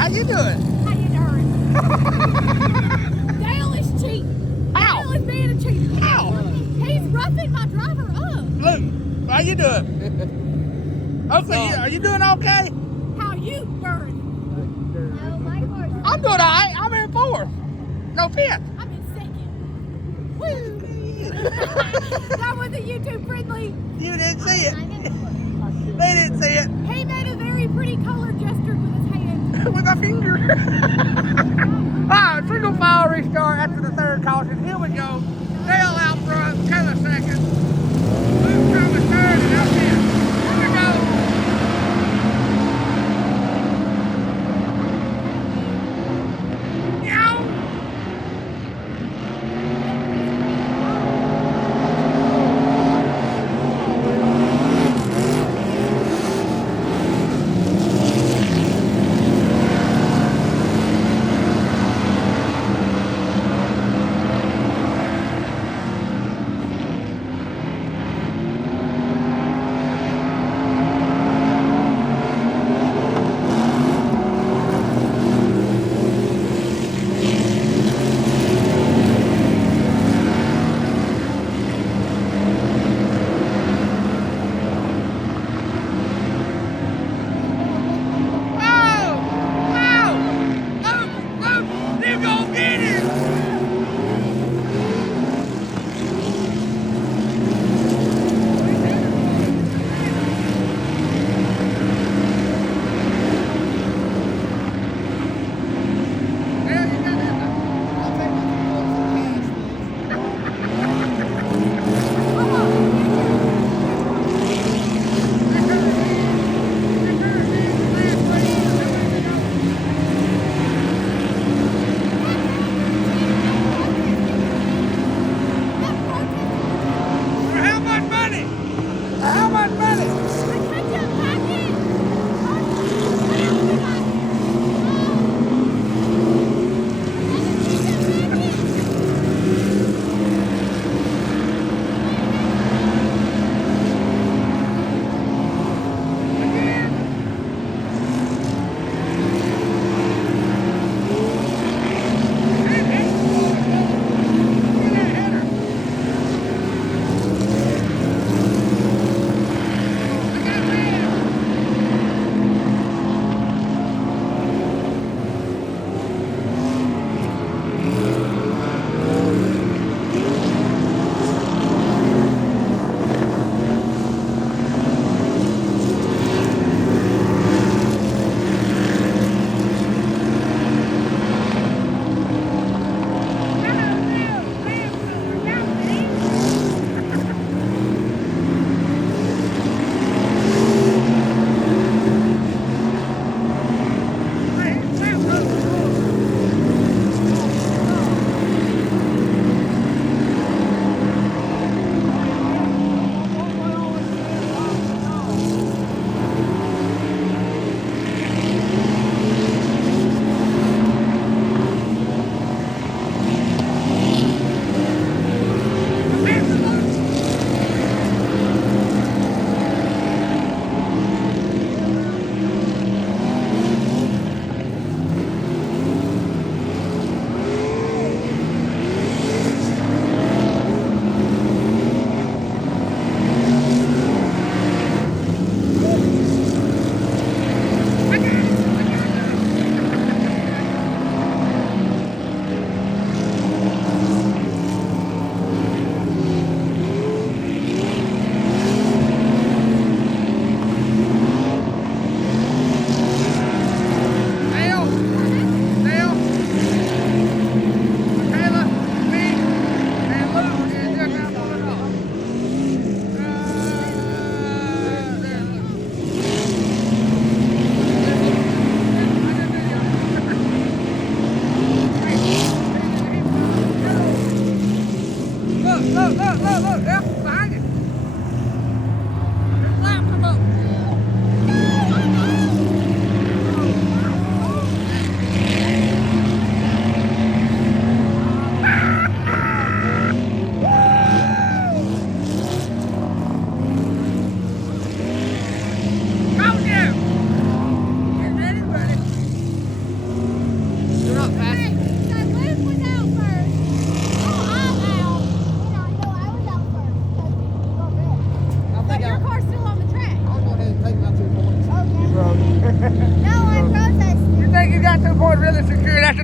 how you doing? How you doing? Dale is cheating. How? Dale is being a cheater. How? He's roughing my driver up. Luke, how you doing? Okay, are you doing okay? How you doing? Oh, my car's I'm doing all right. I'm in fourth. No fifth. I'm in second. Woo! That wasn't YouTube friendly. You didn't see it. They didn't see it. He made a very pretty color gesture with his hand. With my finger. Alright, single file restart after the third caution. Here we go. Dale out front, Taylor second. Luke Thomas third, and out fifth. Here we go. Yow!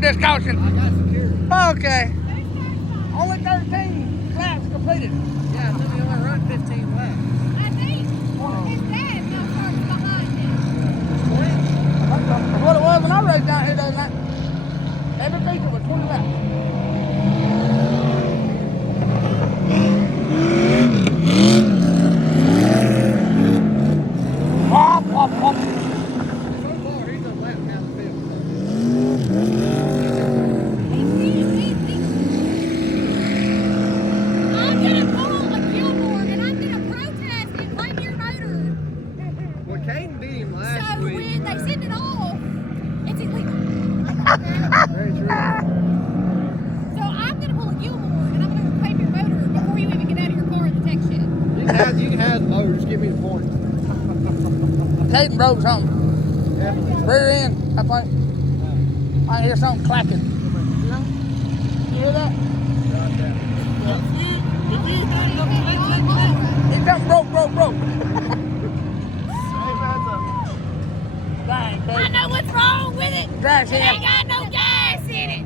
this caution? I got security. Okay. Only 13 laps completed. Yeah, I think we only run 15 laps. I think his dad now starts behind him. That's what it was when I raced down here the other night. Every feature was 20 laps. Wop, wop, wop. So far, he's a lap down the field. I'm gonna pull a Gilmore and I'm gonna protest and claim your motor. Well, Caden beat him last So week. when they send it off, it's illegal. Very true. So I'm gonna pull a Gilmore and I'm gonna claim your motor before you even get out of your car in the tech shed. You can have the motor, just give me the point. Caden broke something. Yeah. Rear end, I think. I hear something clacking. You hear that? He done broke. Dang, I baby. know what's wrong with it. Dry It ain't shaft. got no gas in it.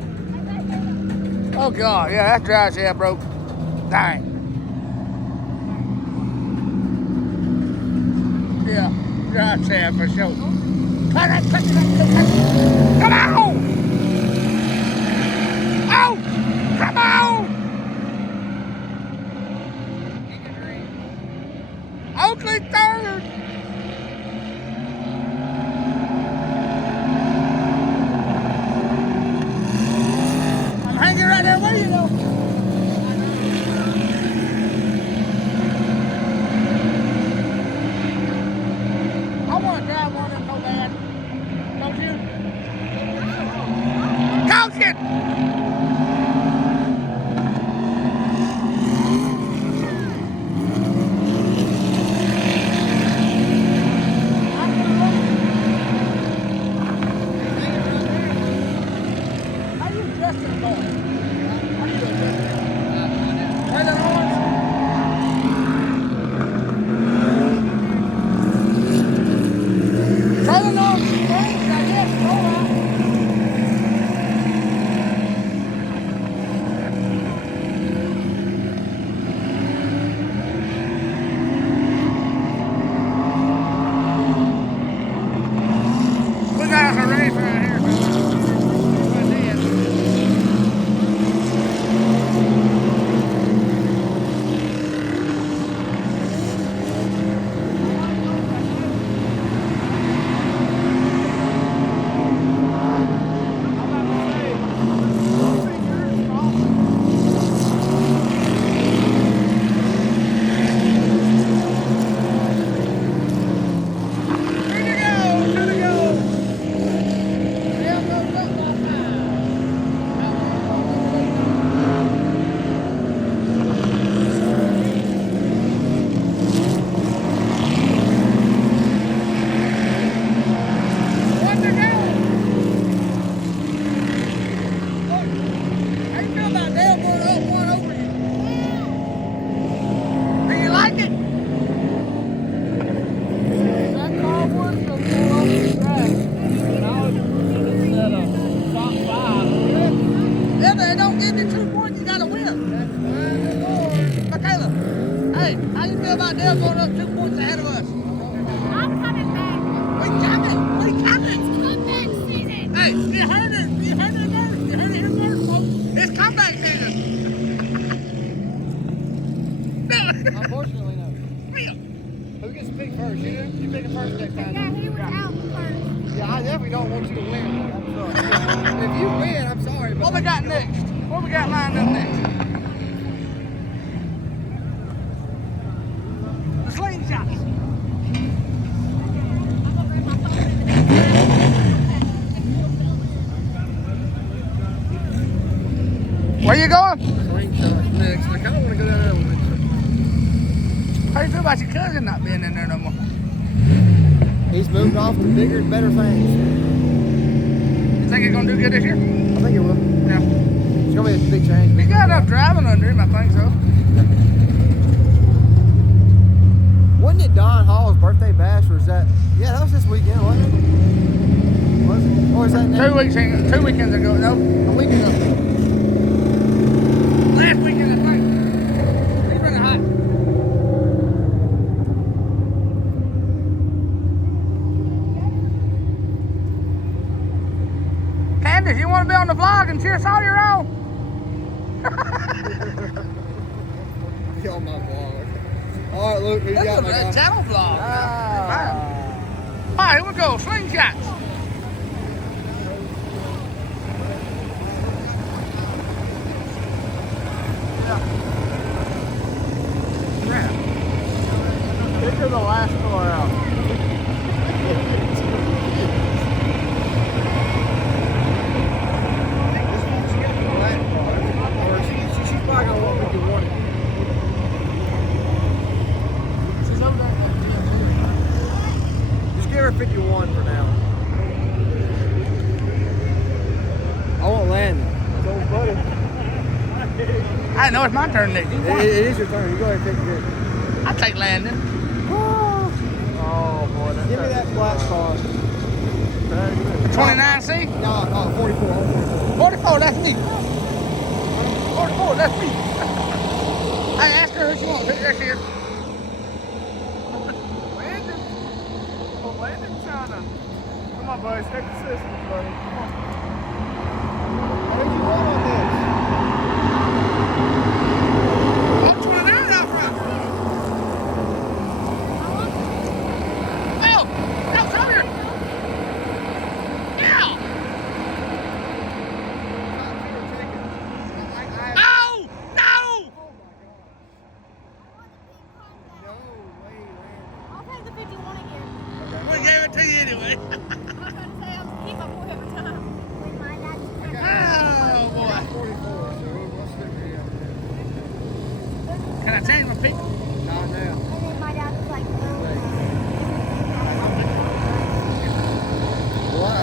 Oh, God. Yeah, that dry shaft broke. Dang. Yeah, dry shaft for sure. Come on! Oh! Come on! Oakley third! I'm hanging right there with you, though. I want to drive one of them so bad. Don't you? Caution! How you adjusting going? How you adjusting? Turn it on. Turn it on. I guess. All right. We got us a race right here, fella. I did. About Dale going up 2 points ahead of us. I'm coming back. We coming. It's comeback season. Hey, you heard it. You heard it first. You heard it here first, folks. It's comeback season. No. Unfortunately, no. Real. Who gets to pick first? You do? You pick it first next time. Yeah, he was out first. Yeah, I definitely don't want you to win. I'm sorry. If you win, I'm sorry. But What we got next? What we got lined up next? The slingshots. Where you going? Slingshots next. I kind of want to go down there with you. How you feel about your cousin not being in there no more? He's moved off to bigger and better things. You think he's gonna do good this year? I think it will. Yeah. It's going to be a big change. He got enough driving under him, I think so. Wasn't it Don Hall's birthday bash, or was that? Yeah, that was this weekend, wasn't it? Was it? was that now? 2 weekends ago. No, a week ago. Last weekend, I think. It's running hot. Candace, you want to be on the vlog and cheer Sawyer on? Be on my vlog. All right, Luke, we That's got a my red guy. channel vlog. Ah. All right, here we go. Slingshots. This is the last car out. She's probably gonna want 51 again. She's over there. Just give her 51 for now. I want Landon. So, buddy. I know it's my turn next. You won. It is your turn. You go ahead and take it. I'll take Landon. Oh boy, give me that black car. 29C? No, 44. 44, that's me. 44, that's me. Hey, ask her who she wants. There she is. Landon. Oh, Landon China. Come on, buddy. Stick the system, buddy. Come on. What did you want on this? I'm 29 out front. Oh, no, come here. Yeah. No, no. No way, Landon. I'll take the 51 again. We gave it to you anyway. I was trying to say I'll keep my boy every time. Oh, boy. 44, so what's the deal? Can I change my people? Not now. And then my dad was like, Why?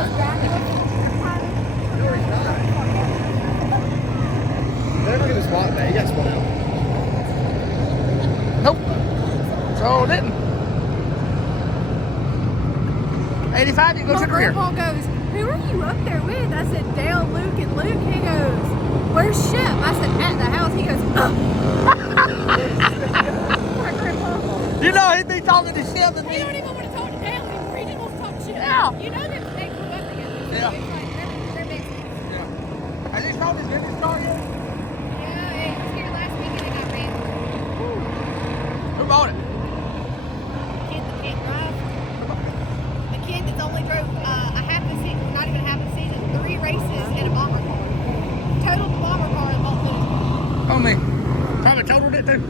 No, he's not. They're not gonna spot that. He got spot out. Nope. So didn't. 85, you go my to the rear. grandpa goes, who are you up there with? I said, Dale, Luke, and Luke. He goes, where's Shep? I said, at the house. He goes, oh. My grandpa. You know he'd be talking to Shep and He me. don't even want to talk to Dale anymore. He just wants to talk to Shep. Yeah. You know that they grew up together. So Yeah. it's like they're big. Yeah. Has he started his business car yet? Yeah, it was here last week and it got ran. Who bought it? The kid that can't drive. The kid that's only drove a half a season, not even a half a season, 3 races in a bomber car. Totaled the bomber car and bought the Oh, me. Probably totaled it too.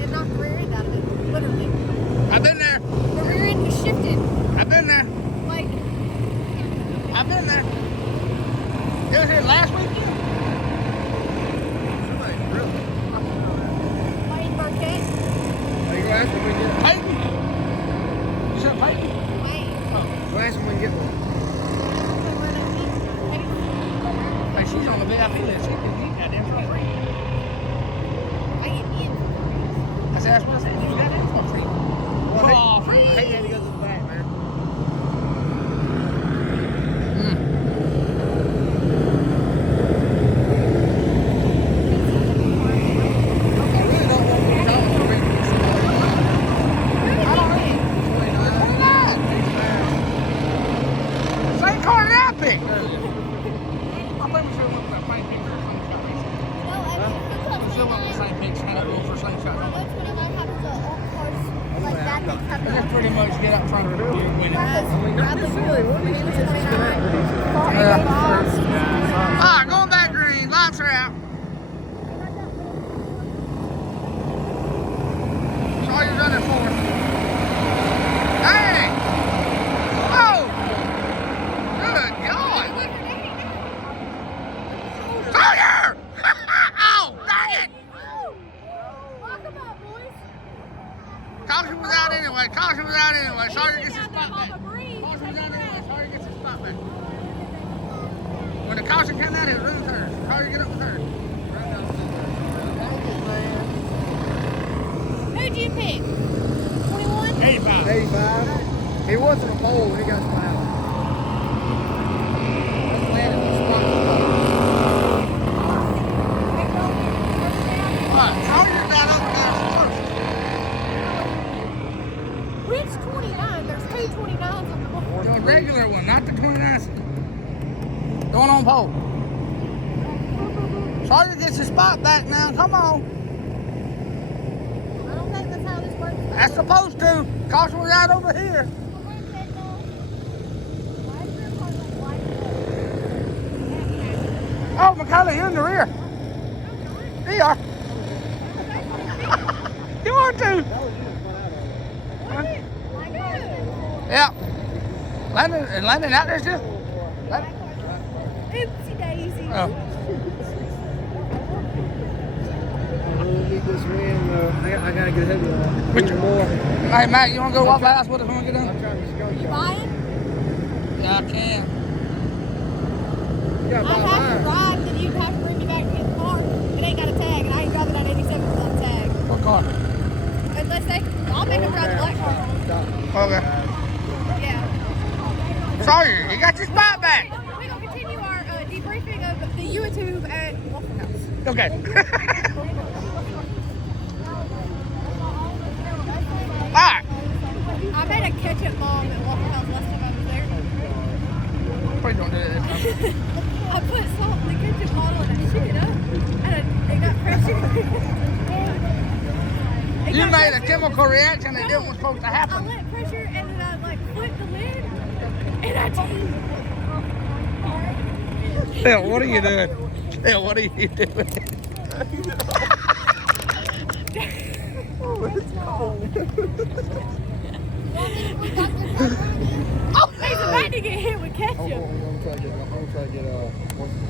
It knocked the rear end out of it, literally. I've been there. The rear end was shifted. I've been there. Like, I've been there. It was here last weekend. Somebody's really. Wayne Burkett. Are you gonna ask him when we get Peyton. You said Peyton? Wayne. Go ask him when we get one. Hey, she's on the VIP list. She can keep that damn for free. I get in. I said, that's what I said. You got that for free. Well, For free. hey, he had to go to the back, man. I really don't want $40 for me. I don't know. 29. Same car that I picked earlier. I think we should have went for that same picture or slingshot recently. We still went with the same picture and I go for slingshot. I just pretty much get up front of the gear and win it. Not necessarily. What is this? Ah, going back green. Lights are out. Sawyer's running fourth. Dang! Oh! Good God! Sawyer! Oh, dang it! Lock 'em up, boys. Caution was out anyway. Caution was out anyway. Sawyer gets his Down there spot back. on the breeze. Caution was out anyway. Sawyer gets his spot back. When the caution came out, it was running third. Sawyer get up with third. Who'd you pick? 21? 85. 85. He was on a pole when he got spot out. Sawyer gets his spot back now. Come on. I don't think that's how this works. That's supposed to. Caution was out over here. Oh, Michaela, you're in the rear. There you are. You are too. Yeah. Landon out there still? Oopsie daisy. Oh. Need this win, I gotta get ahead of you. Which more? Hey, Matt, you want to go walk fast with us when we get I'm done? trying to scout You you. buying? Yeah, I can. You gotta I'd buy have to mine. drive, then you'd have to bring me back to get the car. It ain't got a tag, and I ain't driving that 87 without a tag. What car? Unless I'll make them drive the black car. Okay. Yeah. Sawyer, you got your spot back. We're going to continue our debriefing of the YouTube at Waffle House. Okay. All right. I made a ketchup bomb at Waffle House last time I was there. Probably don't do that this time. I put salt in the ketchup bottle and I shook it up. And it got pressure. You made a chemical reaction that didn't was supposed to I happen. let pressure and then I like flipped the lid and I did. Phil, what are you doing? Phil, what are you doing? He's about to get hit with ketchup. I'm gonna try to get, what's his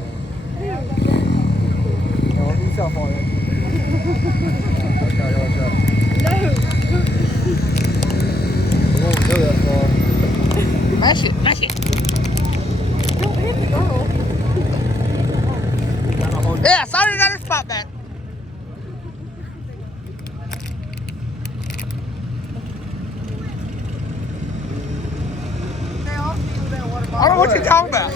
name? No, he's off on it. Okay, watch out. No. We won't go that far. Mash it, mash it. Don't hit the girl. Yeah, Sawyer got his spot back. I don't know what you're talking about.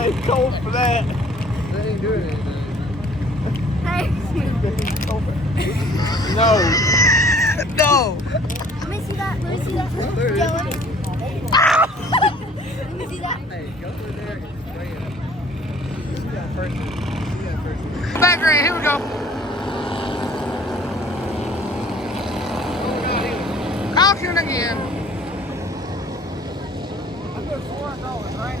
It's cold for that. They ain't doing anything. Hey. No. No. Let me see that. Let me see that. There it is. Yeah, let me see Let me see that. Hey, go through there and just weigh it. See that first. See that first. Back right, here we go. Caution again. I put $400, right?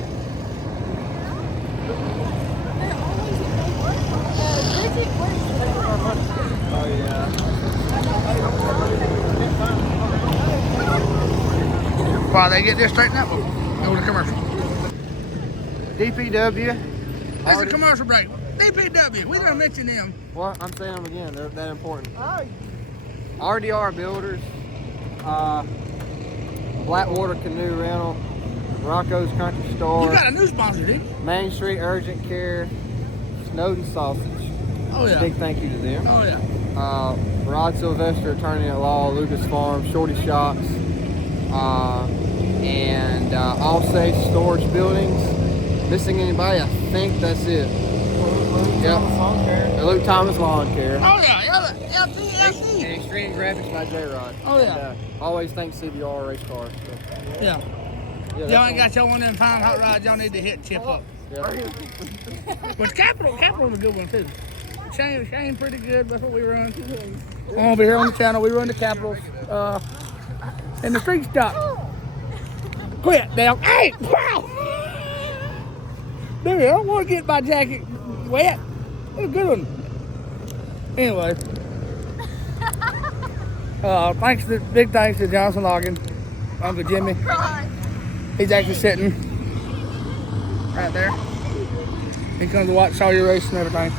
Oh, yeah. While they get this straightened out, we'll go to commercial. DPW. This is a commercial break. DPW, we didn't mention them. Well, I'm saying them again. They're that important. RDR Builders, Blackwater Canoe Rental, Rocco's Country Store, You got a new sponsor, dude. Main Street Urgent Care, Snowden Sausage. Oh, yeah. Big thank you to them. Oh, yeah. Rod Sylvester, Attorney at Law, Lucas Farm, Shorty Shops, and All Safe Storage Buildings. Missing anybody? I think that's it. Yep. Luke Thomas Lawn Care. Oh, yeah. Yeah, see. And Extreme Graphics by J-Rod. Oh, yeah. And, always thanks CBR Race Cars. So, Yeah. yeah, Y'all ain't got y'all one of them fine hot rods y'all need to hit chip up. Yeah. Which Capital's a good one, too. Shane pretty good. That's what we run. Over here on the channel, we run the Capitals. And the street stop. Quit, Dale. Hey! Wow! Dude, I don't want to get my jacket wet. It's a good one. Anyway. Big thanks to Johnson Logging, Uncle Jimmy. He's actually sitting right there. He comes to watch Sawyer race and everything.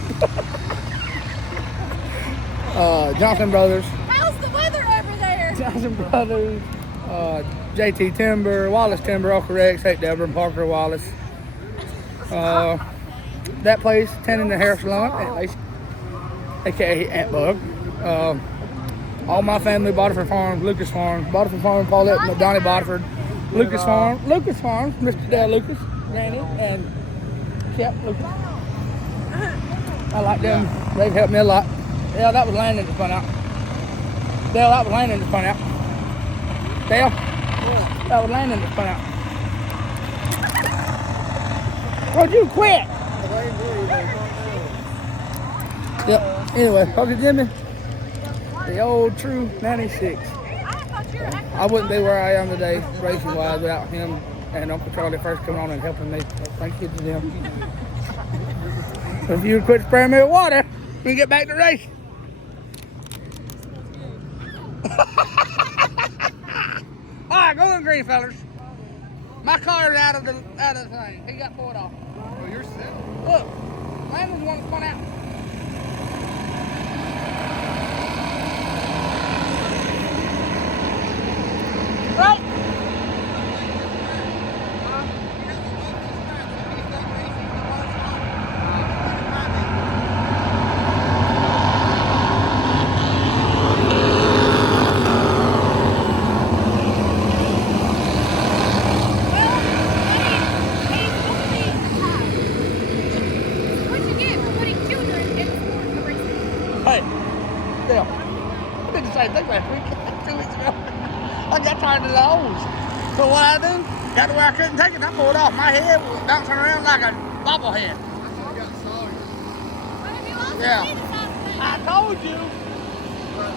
Johnson Brothers. How's the weather over there? Johnson Brothers. JT Timber, Wallace Timber, Oak Rex, St. Deborah, and Parker Wallace. That place, 10 in the hair salon, aka Ant Bug. All my family, Bodiford Farms, Lucas Farms, Bodiford Farm, Paulette, Donnie Bodiford, Lucas Farms, Mr. Dale Lucas, Granny, and Lucas. I like them. They've helped me a lot. Yeah, that was Landon that spun out. Dale, that was Landon that spun out. Dale, that was Landon that spun out. Would you quit? Yep. Anyway, okay, Jimmy. The old true 96. I wouldn't be where I am today, racing wise, without him and Uncle Charlie first coming on and helping me. Thank you to them. If you would quit spraying me with water, we can get back to racing. All right, go in green, fellas. My car is out of the thing. He got pulled off. Oh, you're set. Look, Landon's the one that spun out. Right? Hey, Dale, I did the same thing last week, 2 weeks ago. I got tired of the hose. So what I do, got to where I couldn't take it, I pulled off. My head was bouncing around like a bobblehead. Yeah. I told you.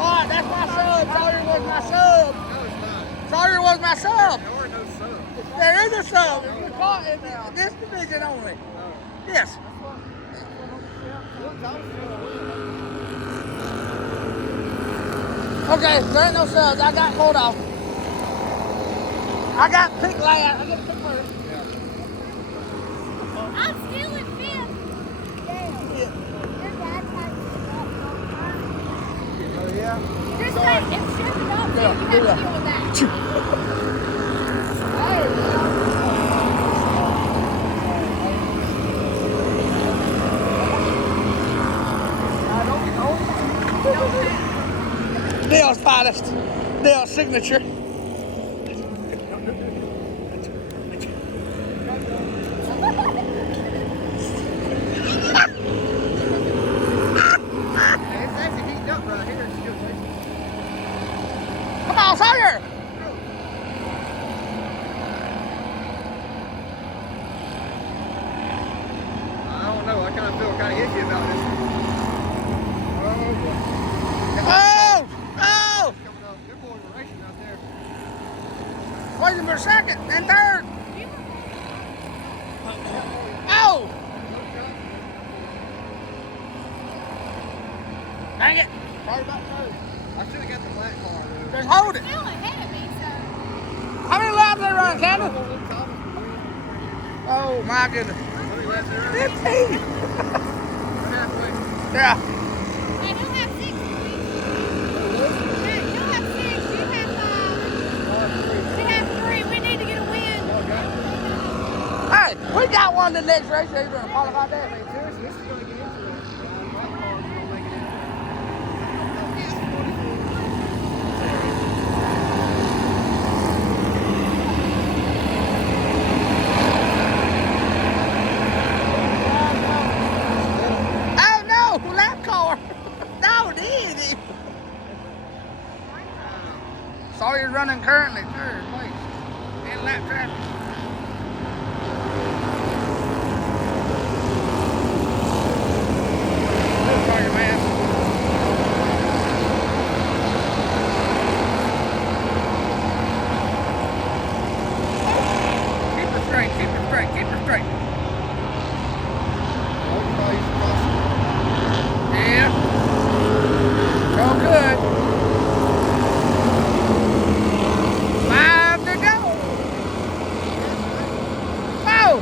All right, that's my sub. Sawyer was my sub. No, it's not. Sawyer was my sub. There are no subs. There is a sub. It's caught in this division only. Yes. Okay, there ain't no subs. I got pulled off. I got picked last. I got picked first. I'm still in fifth. Yeah. Your dad has Oh, yeah? just like it's shifted up, so Yeah, you have do to that. deal with that. Dale's finest. Dale's signature. It's actually heating up right here. It's still racing. Come on, Sawyer. I don't know. I kind of feel kind of icky about this. Oh! Oh! Coming up. Good boys are racing out there. Waiting for second and third. Oh! Dang it. Sorry about those. I should have got the black car. Just hold it. Still ahead of me, so. How many laps they run, Candace? Though. Oh, my goodness. How many laps there? 15. Halfway. Yeah. Hey, you'll have 6. Yeah, you'll have 6. You have 5. We have 3. We need to get a win. Hey, we got one the next race. They're going to qualify that. Seriously, this is going to get interesting. Black car's going to make it interesting. Oh, no, lap car. No, it is. Sawyer's running currently third place in lap traffic. Sorry, man. Keep it straight, keep it straight, keep it straight. Yeah. So good. 5 to go. Oh,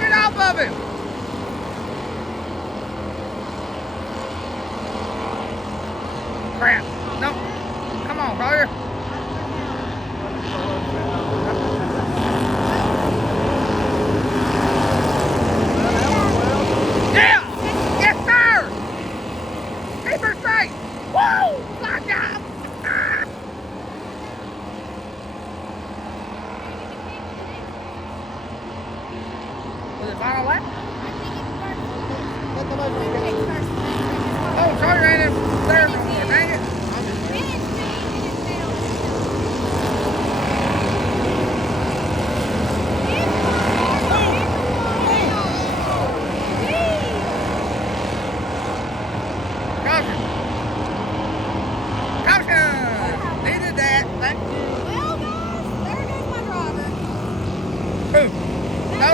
get off of it. Crap. No. Come on, Sawyer. Yeah. Yes, sir. Keep her straight. Woo! Good job. Ah. Was it final lap? Oh, Sawyer ain't in third no more. Dang it.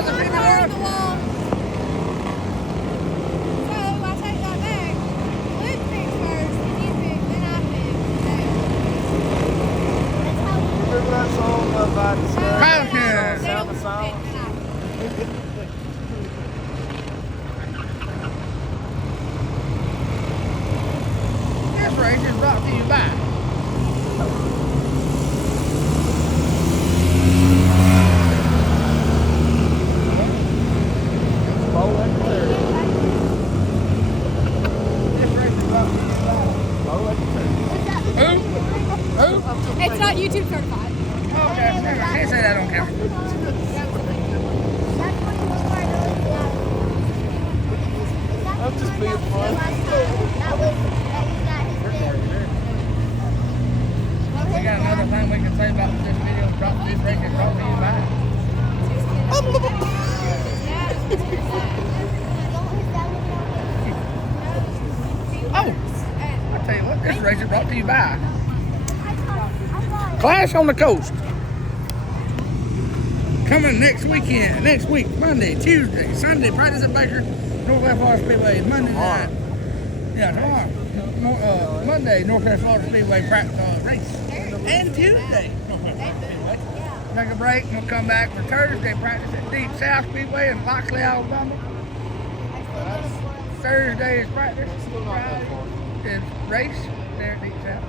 was a 51? So I take that back. Luke picks first, and you pick, then I pick. Remember that song about the Falcon. Sound of Silence? This race is brought to you by Bowl at the turn. this race is brought to you by Bowl at the turn. who? It's not YouTube certified. Okay, I can't say that on camera. I'm just being fun. We got another thing we can say about this video. This race is brought to you by. Oh, I tell you what, this race is brought to you by Clash on the Coast. Coming next week, Monday, Tuesday, Sunday, practice at Baker, Northwest Florida Speedway, Monday night. Yeah, tomorrow. Monday, Northwest Florida Speedway practice race. And Tuesday, Northwest Florida Speedway. Take a break and we'll come back for Thursday practice at Deep South Speedway in Loxley, Alabama. Thursday is practice. Friday is race there at Deep South.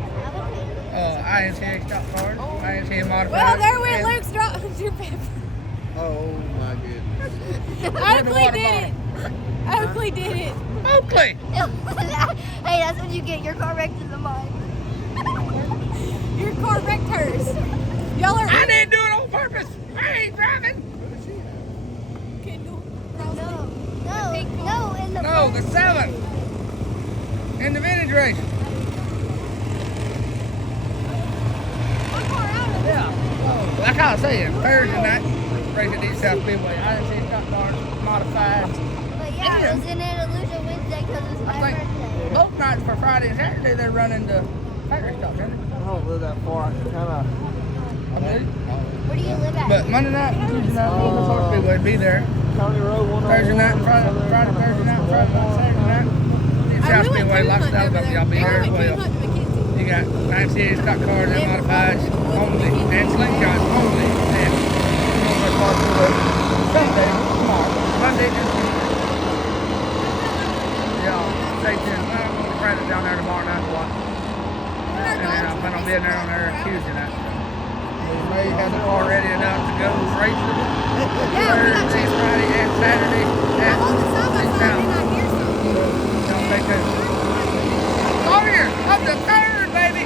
INCA stock cars, INCA modified. Well, there went Luke's drop your pepper. Oh my goodness. Oakley did it. Oakley did it. Oakley! Hey, that's when you get your car wrecked in the mud. Your car wrecked hers. Y'all are I didn't do it on purpose. I ain't driving. Kendall. No, in the No, the 7 in the vintage race. Yeah. Like I was saying, Thursday night, race at Deep South Speedway. INCA stock cars, modified. But yeah, it was in an illusion Wednesday because it's my I think birthday. both nights for Friday and Saturday they're running the factory stock, isn't it? I don't live that far. I can kind of. I believe. Where do you live at? But Monday night, Tuesday night, Northwest Florida Speedway be there. County Road 101. Thursday night, Friday, Thursday night, Saturday night. Deep South Speedway, Loxley, Alabama, y'all be there as well. You got 9 stock cars and modifieds only, and slingshots only. And Northwest Florida Speedway Sunday, tomorrow, Monday and Tuesday. Y'all stay tuned. I'm going to practice down there tomorrow night to watch. And then I plan on being there on there Tuesday night. We may have the car ready enough to go racing Thursday, Friday, and Saturday at Deep South. Y'all stay tuned. Sawyer, up to third, baby.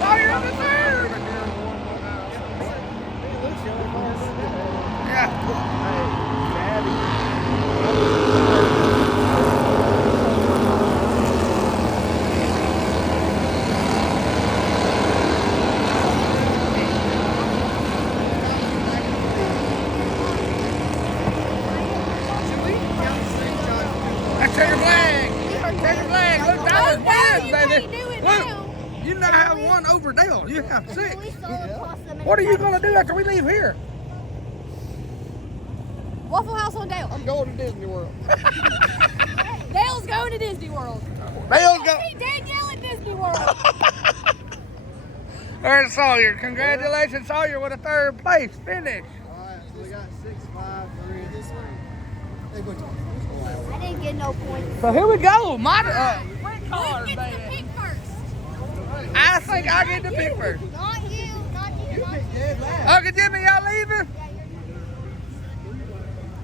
Sawyer, up to third. Yeah. That's checker flag. Checker flag. Look, that was wins, baby. Look, you now have one over Dale. You have 6. What are you going to do after we leave here? Waffle House on Dale. I'm going to Disney World. Dale's going to Disney World. Dale's go. Hey, Danielle at Disney World. There's Sawyer. Congratulations, Sawyer, with a 3rd place finish. Alright, so we got 6, 5, 3, and 3. I didn't get no points. So here we go. My Luke cars, gets to baby. pick first. I think I get to pick first. Not you, not you, not you. Dead last. Uncle Jimmy, y'all leaving?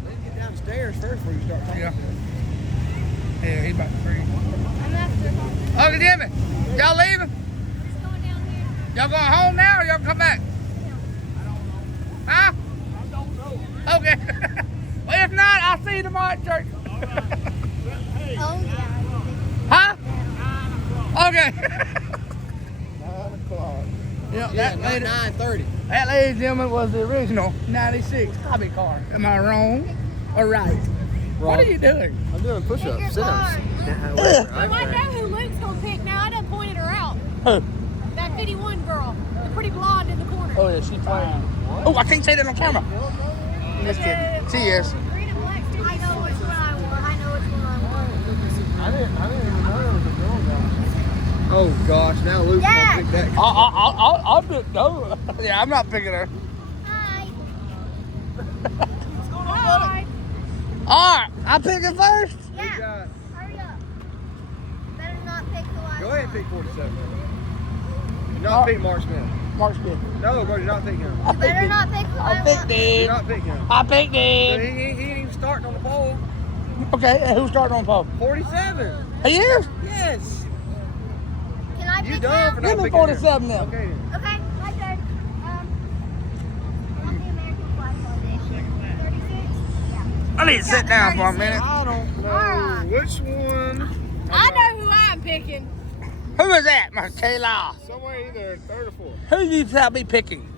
Yeah, Get downstairs first before you start talking. Yeah. Yeah, he about to freeze. I'm after. Uncle Jimmy, y'all leaving? Just going down here. Y'all going home now or y'all come back? Huh? I don't know. Okay. Well, if not, I'll see you tomorrow at church. Oh, yeah. Huh? Okay. 9 o'clock. Yeah, Yeah, that lady, 9:30. that ladies and gentlemen, was the original 96 hobby car. Am I wrong or right? What are you doing? I'm doing push-ups, sit-ups. You might know who Luke's going to pick now. I done pointed her out. Who? That 51 girl. The pretty blonde in the corner. Oh, yeah, she's fine. Oh, I can't say that on camera. Just kidding. She is. Green and black stickers. I know which one I want. I know which one I want. I didn't even know there was a girl guy. Oh gosh, now Luke's Dad. gonna pick that. I'll do it. No. Yeah, I'm not picking her. Hi. Bye. All right, I pick it first. Yeah. Hurry up. Better not pick the last Go ahead and one. pick 47. Do not pick Mark Smith. Mark Smith. No, bro, do not pick him. I You better picked not pick the I last picked one. Do it. not pick him. I picked He it. ain't even starting on the pole. Okay, and who's starting on pole? 47. He is? Yes. Can I You pick done for now? Give not me picking him. 47 now. Okay. Okay, my turn. I want the American flag foundation. 36? Yeah. I need to sit down for a minute. I don't know Alright. which one. I know who I'm picking. Who is that, Michaela? Somewhere either third or fourth. Who you tell me picking?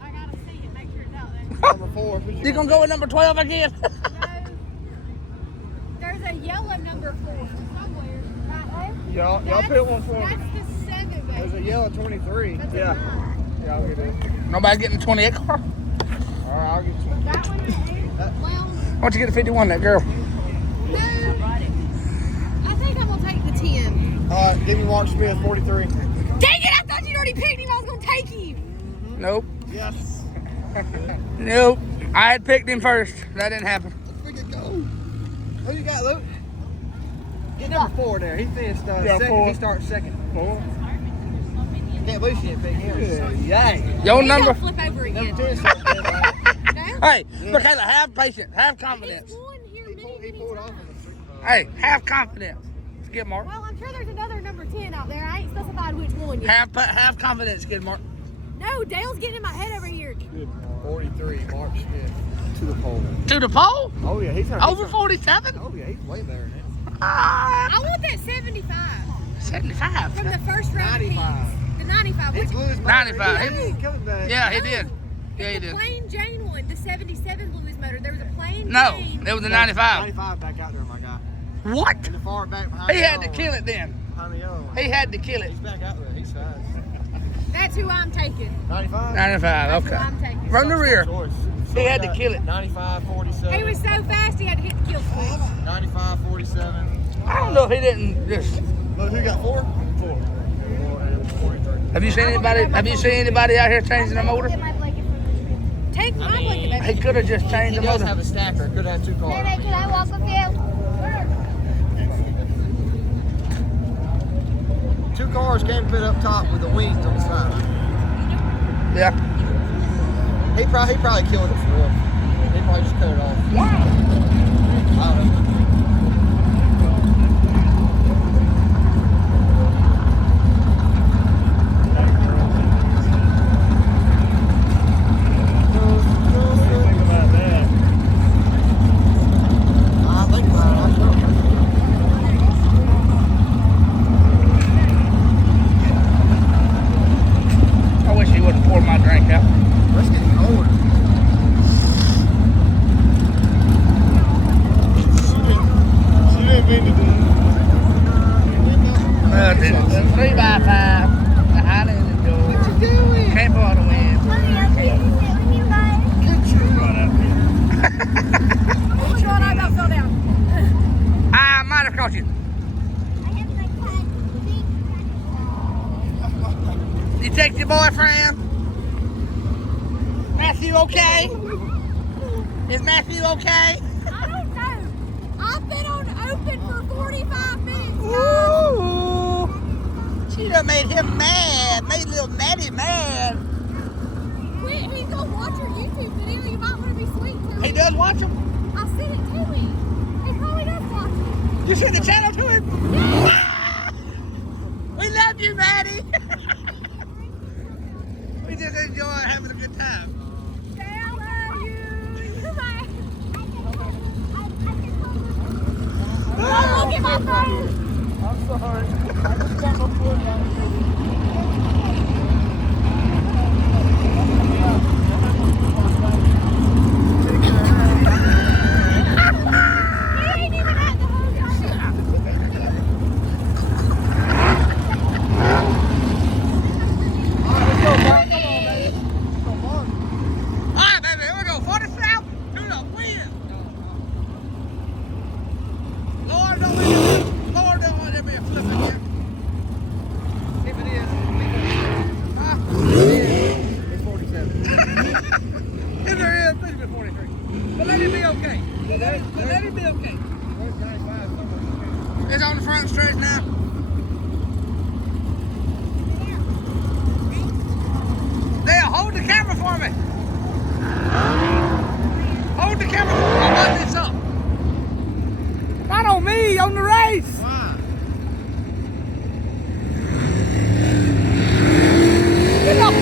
I gotta see it, make sure it's out there. Number 4. You gonna go with number 12 again? No. There's a yellow number 4 somewhere. Right there. Y'all pick one for me. That's the 7, There's a baby. yellow 23. That's Yeah. Yeah, I'll get it. Nobody getting the 28 car? All right, I'll get you. That one right there. Well, Why don't you get the 51, that girl? no. I think I'm gonna take the 10. All right, give me Mark Smith 43. Dang it! I thought you'd already picked him. I was gonna take him. Nope. Yes. Nope. I had picked him first. That didn't happen. Let's freaking go. Who you got, Luke? Get number 4 there. He finished second. 4. He starts second. 4. Can't believe she didn't pick him. Yay. Your He's number. gonna flip over again. Number 10 starts dead last. No? Hey, Michaela, have patience. Have confidence. He's won here He many pulled off times. on the freak. Hey, have confidence. Skid Mark. Well, I'm sure there's another number 10 out there. I ain't specified which one yet. Have confidence, Skid Mark. No, Dale's getting in my head over here. 43, Mark Smith. To the pole. To the pole? Oh, yeah. He's Over 47? Oh, yeah. He's way better now. Ah, I want that 75 75. from the first round. 95. The 95. He Which blew his 95. He ain't coming back. Yeah, he did. Yeah, he the did. plain Jane one, the 77 blew his motor. There was a plain No, Jane. it was the 95. 95 back out there, my guy. What? In the far back behind He the had to yellow kill one. it then. Behind the yellow one. He had to kill it. He's back out there. He's fast. That's who I'm taking. 95? 95, That's okay. who I'm taking. From the rear. Choice. He had to kill it. 95, 47. He was so fast he had to hit the kill switch. 95, 47. I don't know if he didn't just. Look, who got 4? 4. 4 and 43. Have you seen anybody? Have you seen anybody out here changing the motor? Get my blanket from the tree. Take my blanket, baby. He could have just changed He the does motor. have a stacker. Could have 2 cars. Baby, can I walk with you? 2 cars came fit up top with the wings on the side. Yeah. He probably killed it for real. He probably just cut it off. Wow. I don't know. I think about it. I don't know. I wish he would have poured my drink out. Let's get colder. She didn't mean to do It's 3 by 5. The Highland and What you George. doing? Can't blow the wind. Mommy, I'm going to sit with you guys. Oh my God, I about fell down. I might have caught you. I have my cat. You text your boyfriend? Matthew okay? Is Matthew okay? I don't know. I've been on open for 45 minutes, guys. Ooh. She done made him mad. Made little Maddie mad. Wait, he's gonna watch your YouTube video. You might want to be sweet to him. He does watch him. I sent it to him. He probably does watch it. You sent the channel to him? We love you, Maddie. We just enjoy having a good time. Say I love you. You might. Don't look at my phone. I'm sorry. I just got my foot down. He ain't even at the whole time. race now. Dale, hold the camera for me. Hold the camera for me. I'll light this up. Not on me, on the race. Why? Get up.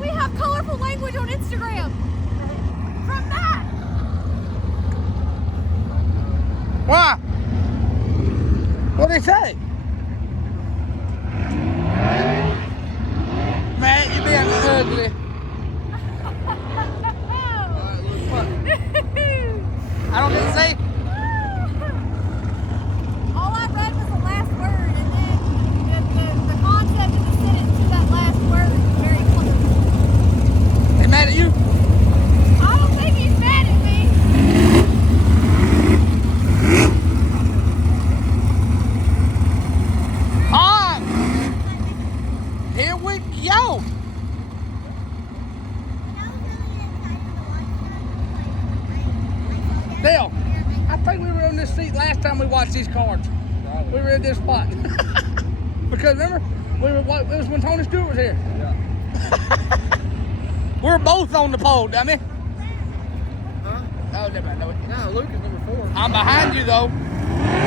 We have colorful language on Instagram. From that. Why? What'd they say? Man, you being ugly. I don't get to say. All I read was the last word, and then the concept of the sentence to that last word is very colorful. They mad at you? I don't think he's mad at me. On! Here we go! Dale, I think we were in this seat last time we watched these cards. We were in this spot. Because remember, it was when Tony Stewart was here. Yeah. We're both on the pole, dummy. Huh? Oh, never mind. No, No, Luke is number 4. I'm behind you, though.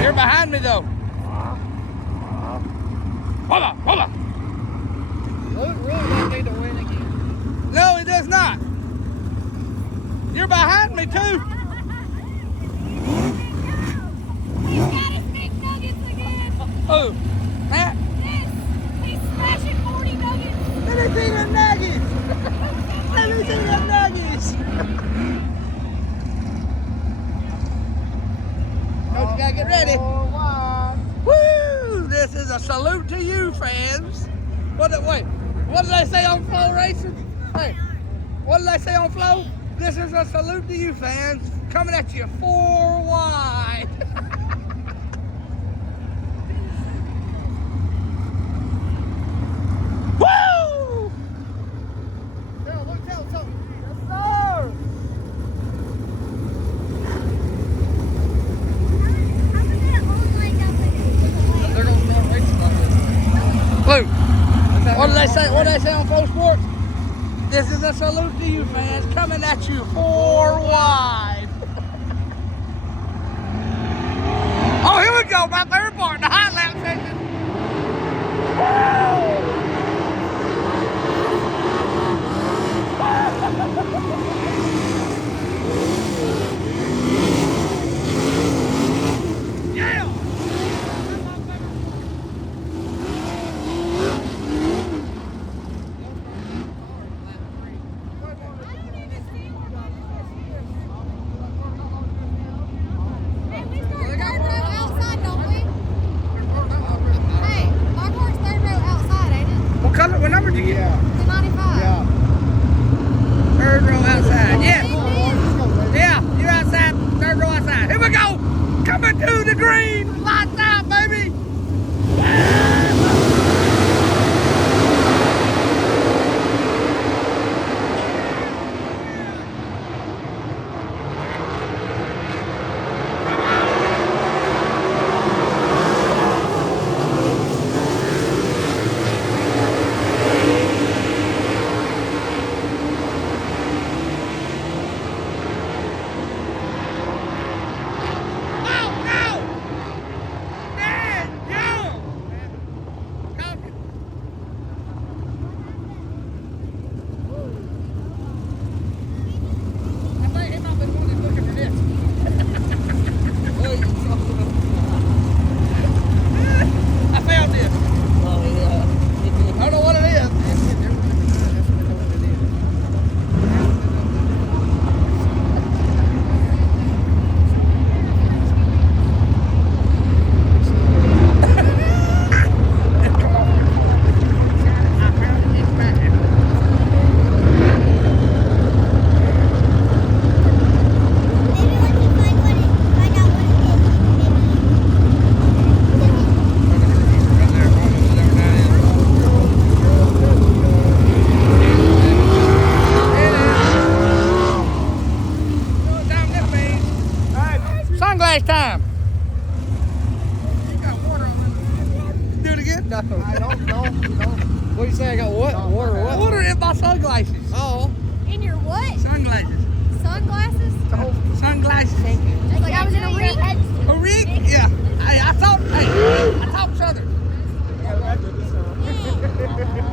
You're behind me, though. Hold on, hold on. Luke really doesn't need to win again. No, he does not. You're behind me, too. He's got his big nuggets again. Oh, Matt. This, he's smashing 40 nuggets. Let me see them nuggets. Let me see them nuggets. Coach, you gotta get ready. Woo! This is a salute to you, fans. What did they say on Flow Racing? Hey, what did they say on Flow? This is a salute to you, fans. Coming at you 4 wide. Woo! Tell Luke, tell him something. Yes, sir. They're going to start racing like this. Luke, what did they say? What did they say on Flow Sports? This is a salute to you, fans. Coming at you 4 wide. Oh, here we go. My third part, the hot lap section. Yeah. Hey, we start third row outside, don't we? Hey, our car's third row outside, ain't it? What color? What number did you get? Yeah. The 95. Yeah. Third row outside. Yeah. Let's go, baby. Yeah, you're outside. Third row outside. Here we go. Coming to the green. Lights out, baby. What? Water what? Water in my sunglasses. Oh. In your what? Sunglasses. Sunglasses? Sunglasses. Just like I was in a ring? A rig? Yeah. Hey, I talk Southern. Yeah, that's good.